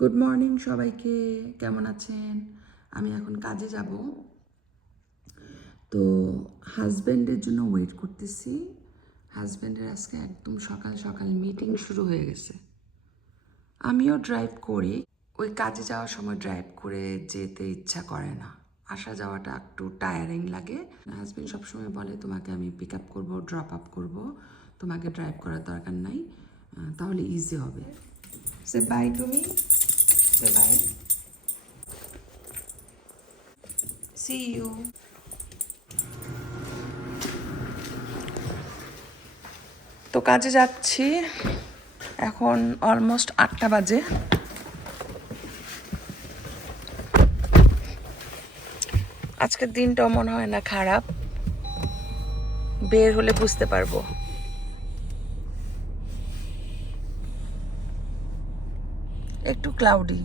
Good morning সবাইকে, কেমন আছেন? আমি এখন কাজে যাব। তো হাজব্যান্ডের জন্য ওয়েট করতেছি। হাজব্যান্ডের আজকে একদম সকাল সকাল মিটিং শুরু হয়ে গেছে। আমিও ড্রাইভ করি, ওই কাজে যাওয়ার সময় ড্রাইভ করে যেতে ইচ্ছা করে না, আসা যাওয়াটা একটু টায়ারিং লাগে। হাজব্যান্ড সবসময় বলে তোমাকে আমি পিক আপ করবো, ড্রপ আপ করবো, তোমাকে ড্রাইভ করার দরকার নাই, তাহলে ইজি হবে। Say bye to me, say bye, see you. তো কাজে যাচ্ছি, এখন অলমোস্ট 8টা বাজে। আজকের দিনটাও মনে হয় না খারাপ, বের হলে বুঝতে পারবো। একটু ক্লাউডি,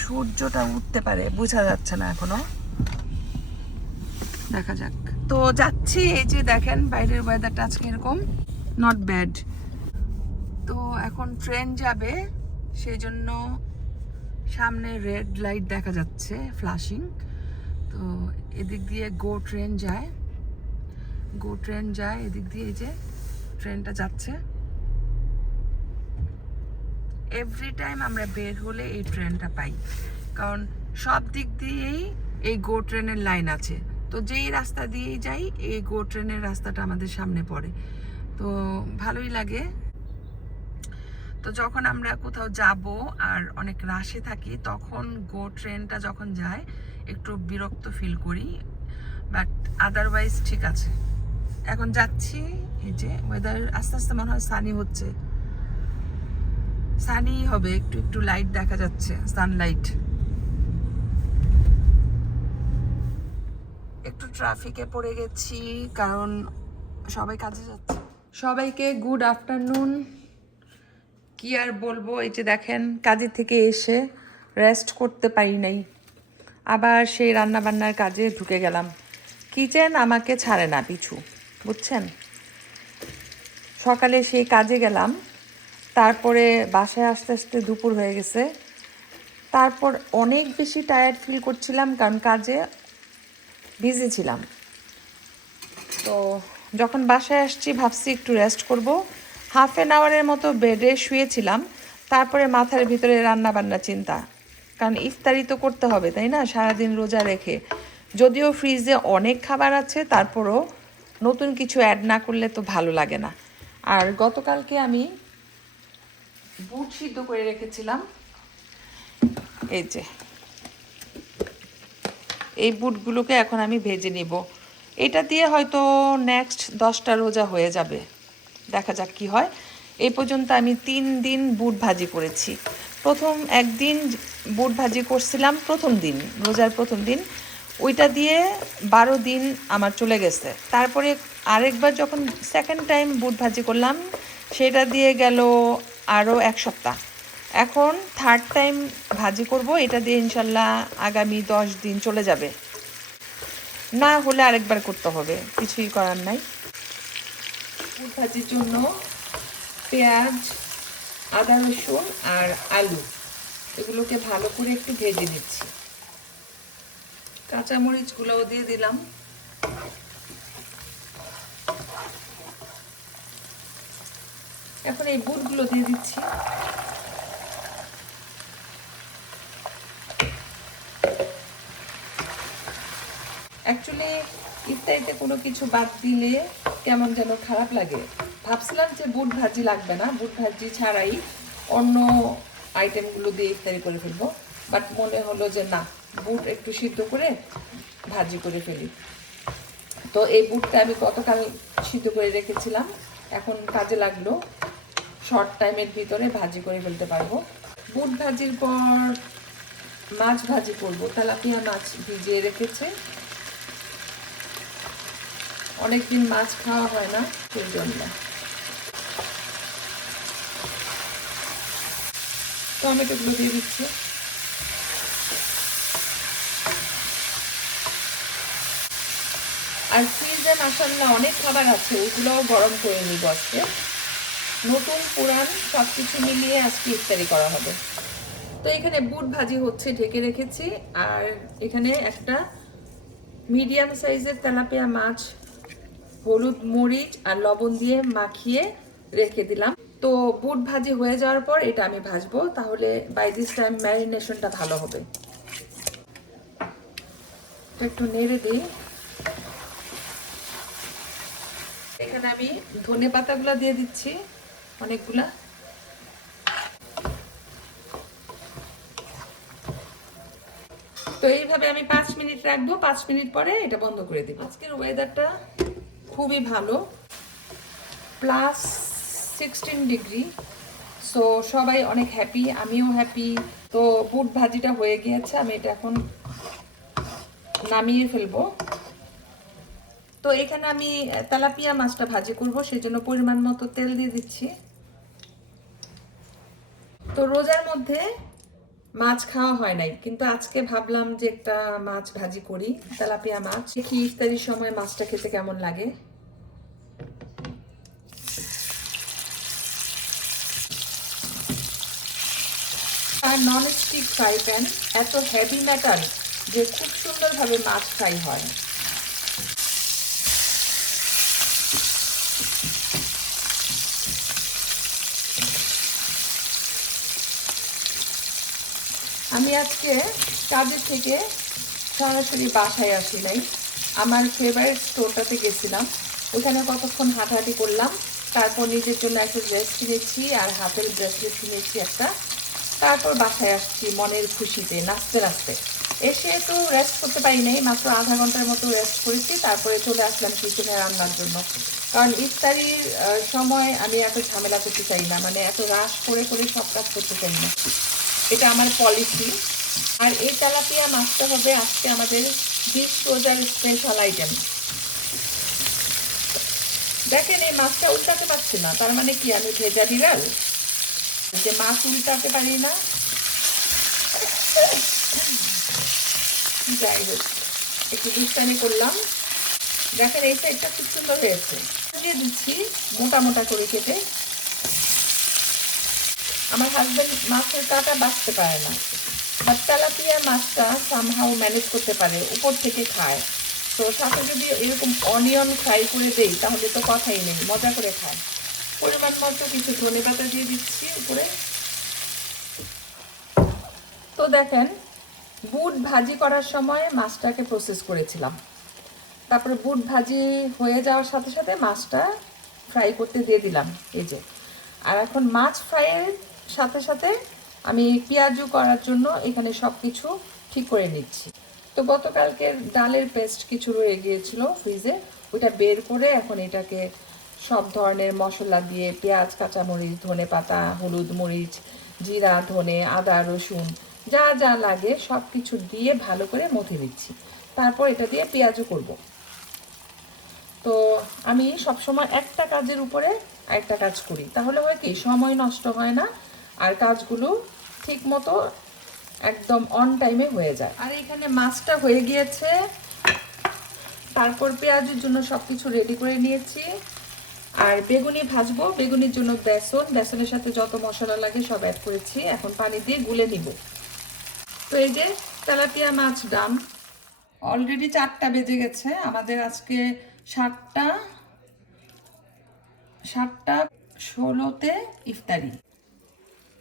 সূর্যটা উঠতে পারে, বোঝা যাচ্ছে না এখনো, দেখা যাক। তো যাচ্ছি, এই যে দেখেন বাইরের ওয়েদারটা আজকে এরকম, নট ব্যাড। তো এখন ট্রেন যাবে, সেই জন্য সামনে রেড লাইট দেখা যাচ্ছে ফ্ল্যাশিং। তো এদিক দিয়ে গো ট্রেন যায়, এদিক দিয়ে। এই যে ট্রেনটা যাচ্ছে, এভরি টাইম আমরা বের হলে এই ট্রেনটা পাই, কারণ সব দিক দিয়েই এই গো ট্রেনের লাইন আছে। তো যেই রাস্তা দিয়েই যাই, এই গো ট্রেনের রাস্তাটা আমাদের সামনে পড়ে, তো ভালোই লাগে। তো যখন আমরা কোথাও যাব আর অনেক রাশে থাকি, তখন গো ট্রেনটা যখন যায় একটু বিরক্ত ফিল করি, বাট আদারওয়াইজ ঠিক আছে। এখন যাচ্ছি, এই যে ওয়েদার আস্তে আস্তে মনে হয় সানি হচ্ছে, সানি হবে, একটু একটু লাইট দেখা যাচ্ছে, সানলাইট। একটু ট্রাফিকে পড়ে গেছি, কারণ সবাই কাজে যাচ্ছে। সবাইকে গুড আফটারনুন। কি আর বলবো, এই যে দেখেন কাজে থেকে এসে রেস্ট করতে পারি নাই, আবার সেই রান্না বান্নার কাজে ঢুকে গেলাম। কিচেন আমাকে ছাড়ে না পিছু, বুঝছেন। সকালে সেই কাজে গেলাম, তারপরে বাসায় আস্তে আস্তে দুপুর হয়ে গেছে। তারপর অনেক বেশি টায়ার্ড ফিল করছিলাম, কারণ কাজে বিজি ছিলাম। তো যখন বাসায় আসছি ভাবছি একটু রেস্ট করব, হাফ অ্যান আওয়ারের মতো বেডে শুয়েছিলাম। তারপরে মাথার ভিতরে রান্না বান্না চিন্তা, কারণ ইফতারি তো করতে হবে, তাই না, সারাদিন রোজা রেখে। যদিও ফ্রিজে অনেক খাবার আছে, তারপরও নতুন কিছু অ্যাড না করলে তো ভালো লাগে না। আর গতকালকে আমি বুট সিদ্ধ করে রেখেছিলাম, এই যে এই বুটগুলোকে এখন আমি ভেজে নিব। এটা দিয়ে হয়তো নেক্সট 10টা রোজা হয়ে যাবে, দেখা যাক কি হয়। এই পর্যন্ত আমি 3 দিন বুট ভাজি করেছি। প্রথম একদিন বুট ভাজি করছিলাম, প্রথম দিন, রোজার প্রথম দিন, ওইটা দিয়ে 12 দিন আমার চলে গেছে। তারপরে আরেকবার যখন সেকেন্ড টাইম বুট ভাজি করলাম, সেটা দিয়ে গেল আরও 1 সপ্তাহ। এখন থার্ড টাইম ভাজি করব, এটা দিয়ে ইনশাল্লাহ আগামী 10 দিন চলে যাবে। না হলে আরেকবার করতে হবে, কিছুই করার নাই। বুট ভাজির জন্য পেঁয়াজ, আদা রসুন আর আলু, এগুলোকে ভালো করে একটু ভেজে নিচ্ছি। কাঁচামরিচগুলোও দিয়ে দিলাম। এখন এই বুটগুলো দিয়ে দিচ্ছি। অ্যাকচুয়ালি ইফতারিতে কোনো কিছু বাদ দিলে কেমন যেন খারাপ লাগে। ভাবছিলাম যে বুট ভাজি লাগবে না, বুট ভাজি ছাড়াই অন্য আইটেমগুলো দিয়ে ইফতারি করে ফেলবো, বাট মনে হলো যে না, বুট একটু সিদ্ধ করে ভাজি করে ফেলি। তো এই বুটটা আমি গতকাল সিদ্ধ করে রেখেছিলাম, এখন কাজে লাগলো, শর্ট টাইমের ভিতরে ভাজি করে ফেলতে পারবো। বুট ভাজির পর মাছ ভাজি করবো, তেলাপিয়া মাছ ভিজিয়ে রেখেছে, অনেকদিন মাছ খাওয়া হয় না, সেই জন্য। টমেটোগুলো দিয়ে দিচ্ছি। আর ফ্রিজে মাশাআল্লাহ অনেক খাবার আছে, ওগুলোও গরম করে নিব আজকে। নতুন পুরান সব কিছু মিলিয়ে আজকে ইফতারি করা হবে। তো এখানে বুট ভাজি হচ্ছে, ঢেকে রেখেছি। আর এখানে একটা মিডিয়াম সাইজের তেলাপিয়া মাছ হলুদ মরিচ আর লবণ দিয়ে মাখিয়ে রেখে দিলাম। তো বুট ভাজি হয়ে যাওয়ার পর এটা আমি ভাজবো, তাহলে বাই দিস টাইম ম্যারিনেশনটা ভালো হবে। একটু নেড়ে দিই। এখানে আমি ধনে পাতাগুলো দিয়ে দিচ্ছি অনেকগুলা। তো এইভাবে আমি 5 মিনিট রাখবো, 5 মিনিট পরে এটা বন্ধ করে দিব। আজকের ওয়েদারটা খুবই ভালো, +16 ডিগ্রি। সো সবাই অনেক হ্যাপি, আমিও হ্যাপি। তো বুট ভাজিটা হয়ে গিয়েছে, আমি এটা এখন নামিয়ে ফেলবো। তো এখানে আমি তেলাপিয়া মাছটা ভাজি করব, সেই জন্য পরিমাণ মতো তেল দিয়ে দিচ্ছি। তো রোজার মধ্যে মাছ খাওয়া হয় নাই, কিন্তু আজকে ভাবলাম যে একটা মাছ ভাজি করি, তেলাপিয়া মাছ। দেখি ইফতারির সময় মাছটা খেতে কেমন লাগে। আর ননস্টিক ফ্রাই প্যান এত হেভি মেটাল যে খুব সুন্দরভাবে মাছ ফ্রাই হয়। আমি আজকে কাজের থেকে সরাসরি বাসায় আসি নাই, আমার ফেভারিট স্টোরটাতে গেছিলাম। ওখানে কতক্ষণ হাঁটাহাঁটি করলাম, তারপর নিজের জন্য একটা ড্রেস কিনেছি আর হাতের ব্রেসলেট কিনেছি একটা। তারপর বাসায় আসছি মনের খুশিতে, নাচতে নাচতে। এসে তো রেস্ট করতে পারি নাই, মাত্র আধা ঘন্টার মতো রেস্ট করেছি। তারপরে চলে আসলাম কিচেনে রান্নার জন্য, কারণ ইফতারির সময় আমি এত ঝামেলা করতে চাই না, মানে এত রাশ করে করে সব কাজ করতে চাই না, এটা আমার পলিসি। আর এই তেলাপিয়া মাছটা হবে আজকে আমাদের 20 রোজার স্পেশাল আইটেম। দেখেন এই মাছটা উল্টাতে পারছি না, তার মানে কি আমি ভেজা বিড়াল যে মাছ উল্টাতে পারি না? যাই হোক, একটু দুষ্টামি করলাম। দেখেন এই সাইডটা খুব সুন্দর হয়েছে। দিয়ে দিচ্ছি মোটা মোটা করে কেটে। আমার হাজবেন্ড মাছের কাঁটা বাছতে পারে না, বাট তেলাপিয়া মাছটা সামহাও ম্যানেজ করতে পারে, উপর থেকে খায়। তো সাথে যদি এরকম অনিয়ন ফ্রাই করে দেই তাহলে তো কথাই নেই, মজা করে খায়। পরিমাণ মতো কিছু ধনে পাতা দিয়ে দিচ্ছি উপরে। তো দেখেন, বুট ভাজি করার সময় মাছটাকে প্রসেস করেছিলাম, তারপরে বুট ভাজি হয়ে যাওয়ার সাথে সাথে মাছটা ফ্রাই করতে দিয়ে দিলাম এই যে। আর এখন মাছ ফ্রাইয়ের সাথে সাথে আমি পেঁয়াজু করার জন্য এখানে সব কিছু ঠিক করে নিচ্ছি। তো গতকালকের ডালের পেস্ট কিছু রয়ে গিয়েছিল ফ্রিজে, ওইটা বের করে এখন এটাকে সব ধরনের মশলা দিয়ে, পেঁয়াজ কাঁচামরিচ ধনে পাতা হলুদ মরিচ জিরা ধনে আদা রসুন যা যা লাগে সব কিছু দিয়ে ভালো করে মথে দিচ্ছি। তারপর এটা দিয়ে পেঁয়াজু করব। তো আমি সবসময় একটা কাজের উপরে আরেকটা কাজ করি, তাহলে হয় কি সময় নষ্ট হয় না, আর কাজগুলো ঠিক মতো একদম অন টাইমে হয়ে যায়। আর এখানে মাছটা হয়ে গিয়েছে, তারপর পেঁয়াজের জন্য সব কিছু রেডি করে নিয়েছি। আর বেগুনি ভাজবো, বেগুনির জন্য বেসনের সাথে যত মশলা লাগে সব অ্যাড করেছি, এখন পানি দিয়ে গুলে নিব। তো এই যে তেলাপিয়া মাছ ডান। অলরেডি 4টা বেজে গেছে, আমাদের আজকে 7টা 16তে ইফতারি।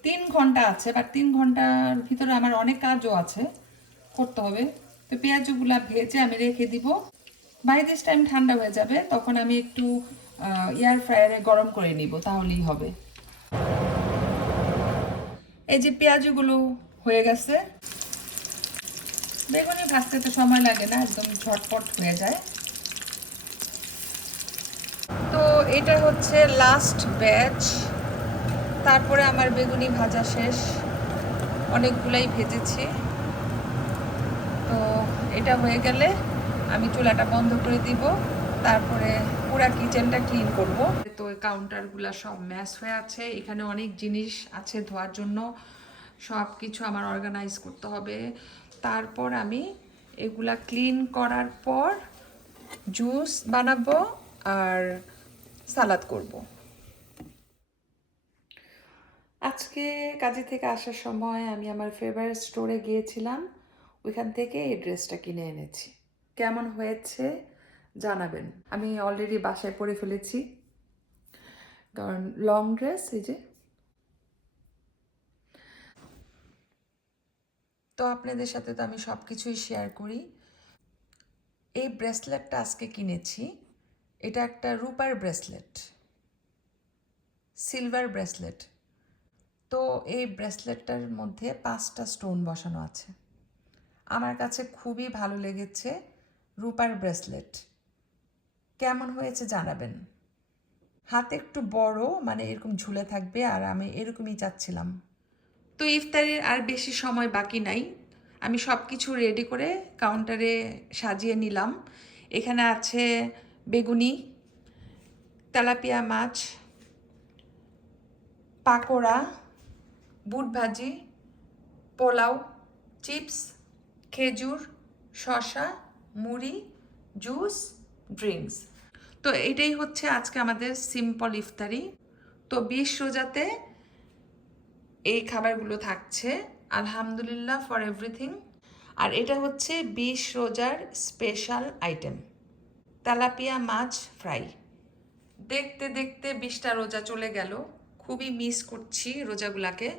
3 ঘন্টা আছে, বাট 3 ঘন্টার ভিতরে আমার অনেক কাজও আছে, করতে হবে। তো পেঁয়াজগুলা ভেজে আমি রেখে দিব, বাই দিস টাইম ঠান্ডা হয়ে যাবে, তখন আমি একটু এয়ার ফ্রায়ারে গরম করে নিব, তাহলেই হবে। এই যে পেঁয়াজগুলো হয়ে গেছে, বেগুনি ভাজতে তো সময় লাগে না, একদম ঝটপট হয়ে যায়। তো এটা হচ্ছে লাস্ট ব্যাচ, তারপরে আমার বেগুনি ভাজা শেষ, অনেকগুলাই ভেজেছি। তো এটা হয়ে গেলে আমি চুলাটা বন্ধ করে দিব, তারপরে পুরা কিচেনটা ক্লিন করব। তো কাউন্টারগুলো সব ম্যাশ হয়ে আছে, এখানে অনেক জিনিস আছে ধোয়ার জন্য, সব কিছু আমার অর্গানাইজ করতে হবে। তারপর আমি এগুলা ক্লিন করার পর জুস বানাবো আর সালাদ করব। আজকে কাজে থেকে আসার সময় আমি আমার ফেভারিট স্টোরে গিয়েছিলাম, ওইখান থেকে এই ড্রেসটা কিনে এনেছি। কেমন হয়েছে জানাবেন। আমি অলরেডি বাসায় পরে ফেলেছি, কারণ লং ড্রেস। এই যে, তো আপনাদের সাথে তো আমি সব কিছুই শেয়ার করি। এই ব্রেসলেটটা আজকে কিনেছি। এটা একটা রূপার ব্রেসলেট, সিলভার ব্রেসলেট। তো এই ব্রেসলেটটার মধ্যে 5টা স্টোন বসানো আছে। আমার কাছে খুবই ভালো লেগেছে রূপার ব্রেসলেট। কেমন হয়েছে জানাবেন। হাতে একটু বড়, মানে এরকম ঝুলে থাকবে, আর আমি এরকমই চাচ্ছিলাম। তো ইফতারের আর বেশি সময় বাকি নাই। আমি সব কিছু রেডি করে কাউন্টারে সাজিয়ে নিলাম। এখানে আছে বেগুনি, তেলাপিয়া মাছ, পাকোড়া, বুট ভাজি, পোলাও, চিপস, খেজুর, শসা, মুড়ি, জুস, ড্রিঙ্কস। তো এটাই হচ্ছে আজকে আমাদের সিম্পল ইফতারি। তো 20 রোজাতে এই খাবারগুলো থাকছে। আলহামদুলিল্লাহ ফর এভরিথিং। আর এটা হচ্ছে 20 রোজার স্পেশাল আইটেম, তেলাপিয়া মাছ ফ্রাই। দেখতে দেখতে 20টা রোজা চলে গেল। খুবই মিস করছি রোজাগুলাকে।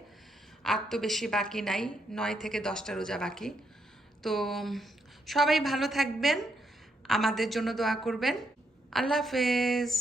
আর তো বেশি বাকি নাই, 9 থেকে 10টা রোজা বাকি। তো সবাই ভালো থাকবেন, আমাদের জন্য দোয়া করবেন। আল্লাহ হাফেজ।